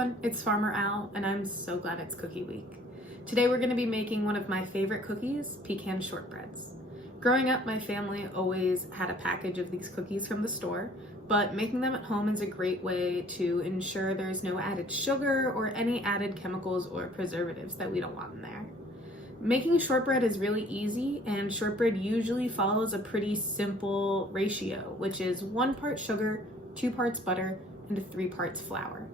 everyone, it's Farmer Al, and I'm so glad it's Cookie Week. Today we're going to be making one of my favorite cookies, Pecan Shortbreads. Growing up, my family always had a package of these cookies from the store, but making them at home is a great way to ensure there's no added sugar or any added chemicals or preservatives that we don't want in there. Making shortbread is really easy, and shortbread usually follows a pretty simple ratio, which is 1 part sugar, 2 parts butter, and 3 parts flour.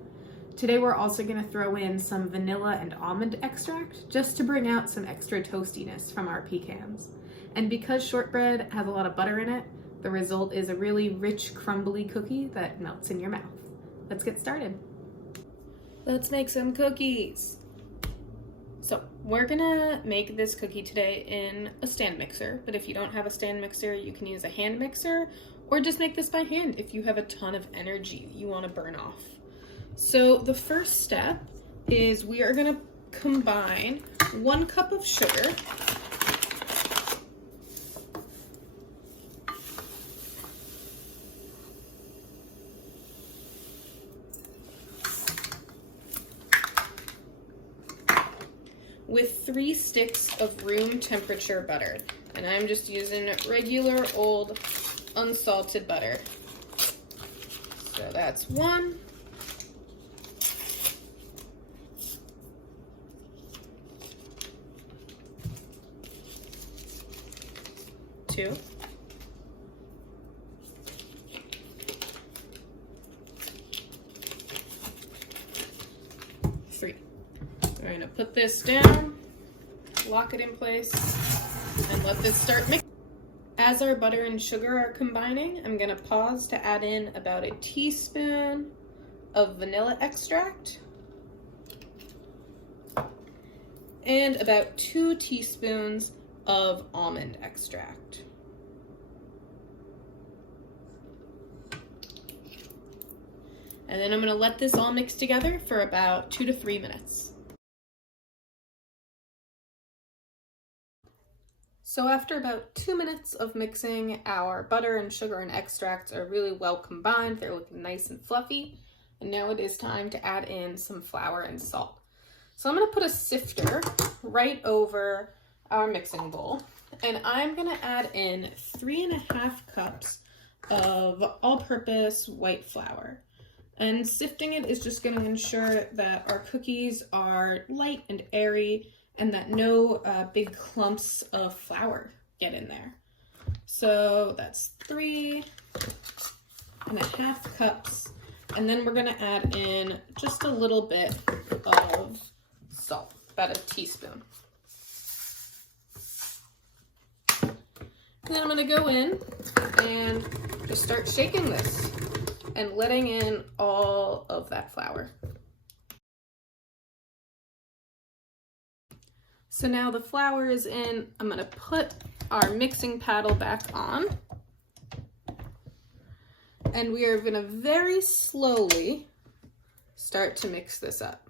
Today we're also going to throw in some vanilla and almond extract just to bring out some extra toastiness from our pecans. And because shortbread has a lot of butter in it, the result is a really rich, crumbly cookie that melts in your mouth. Let's get started. Let's make some cookies. So we're gonna make this cookie today in a stand mixer, but if you don't have a stand mixer, you can use a hand mixer or just make this by hand if you have a ton of energy you want to burn off. So the first step is we are going to combine 1 cup of sugar with 3 sticks of room temperature butter. And I'm just using regular old unsalted butter. So that's 1. 2. 3. We're going to put this down, lock it in place, and let this start mixing. As our butter and sugar are combining, I'm going to pause to add in about a teaspoon of vanilla extract and about 2 teaspoons of almond extract. And then I'm going to let this all mix together for about 2 to 3 minutes. So after about 2 minutes of mixing, our butter and sugar and extracts are really well combined. They're looking nice and fluffy. And now it is time to add in some flour and salt. So I'm going to put a sifter right over our mixing bowl. And I'm going to add in 3.5 cups of all-purpose white flour. And sifting it is just going to ensure that our cookies are light and airy and that no big clumps of flour get in there. So that's 3.5 cups. And then we're going to add in just a little bit of salt, about a teaspoon. And then I'm going to go in and just start shaking this and letting in all of that flour. So now the flour is in, I'm going to put our mixing paddle back on. And we are going to very slowly start to mix this up.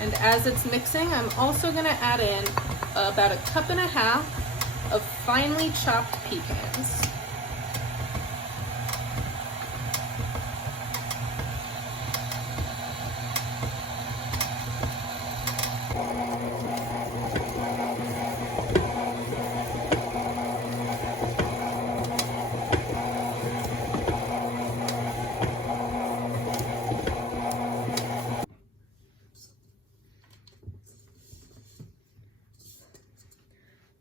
And as it's mixing, I'm also going to add in about 1.5 cups of finely chopped pecans.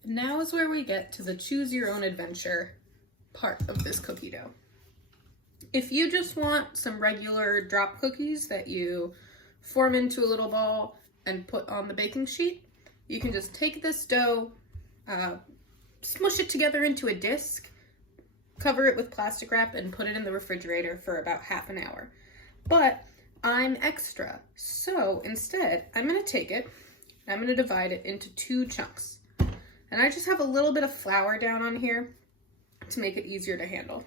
Now is where we get to the choose your own adventure part of this cookie dough. If you just want some regular drop cookies that you form into a little ball and put on the baking sheet, you can just take this dough, smush it together into a disc, cover it with plastic wrap, and put it in the refrigerator for about half an hour. But I'm extra, so instead I'm going to take it, and I'm going to divide it into 2 chunks. And I just have a little bit of flour down on here to make it easier to handle.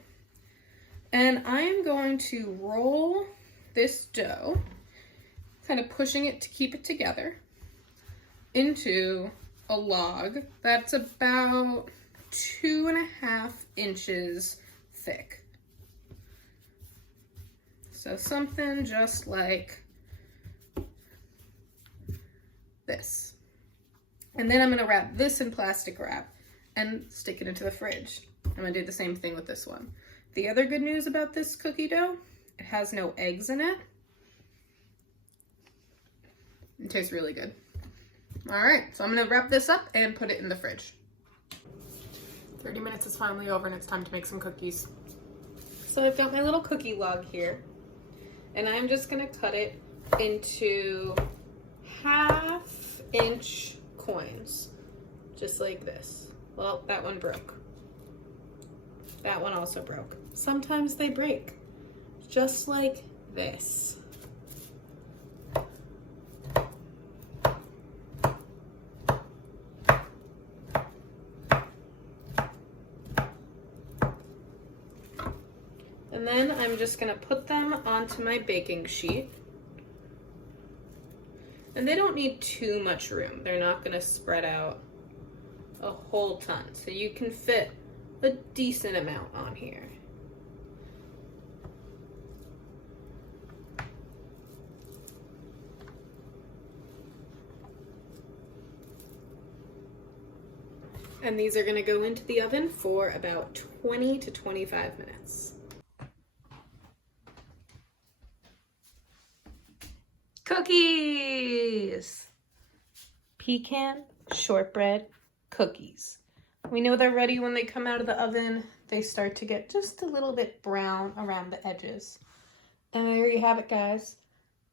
And I am going to roll this dough, kind of pushing it to keep it together, into a log that's about 2.5 inches thick. So something just like this. And then I'm gonna wrap this in plastic wrap and stick it into the fridge. I'm gonna do the same thing with this one. The other good news about this cookie dough, it has no eggs in it. It tastes really good. All right, so I'm gonna wrap this up and put it in the fridge. 30 minutes is finally over and it's time to make some cookies. So I've got my little cookie log here and I'm just gonna cut it into 1/2 inch coins, just like this. Well, that one broke. That one also broke. Sometimes they break, just like this. And then I'm just gonna put them onto my baking sheet. And they don't need too much room. They're not gonna spread out a whole ton. So you can fit a decent amount on here. And these are gonna go into the oven for about 20 to 25 minutes. Cookies! Pecan shortbread cookies. We know they're ready when they come out of the oven. They start to get just a little bit brown around the edges. And there you have it, guys.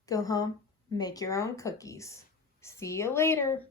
Go home, make your own cookies. See you later.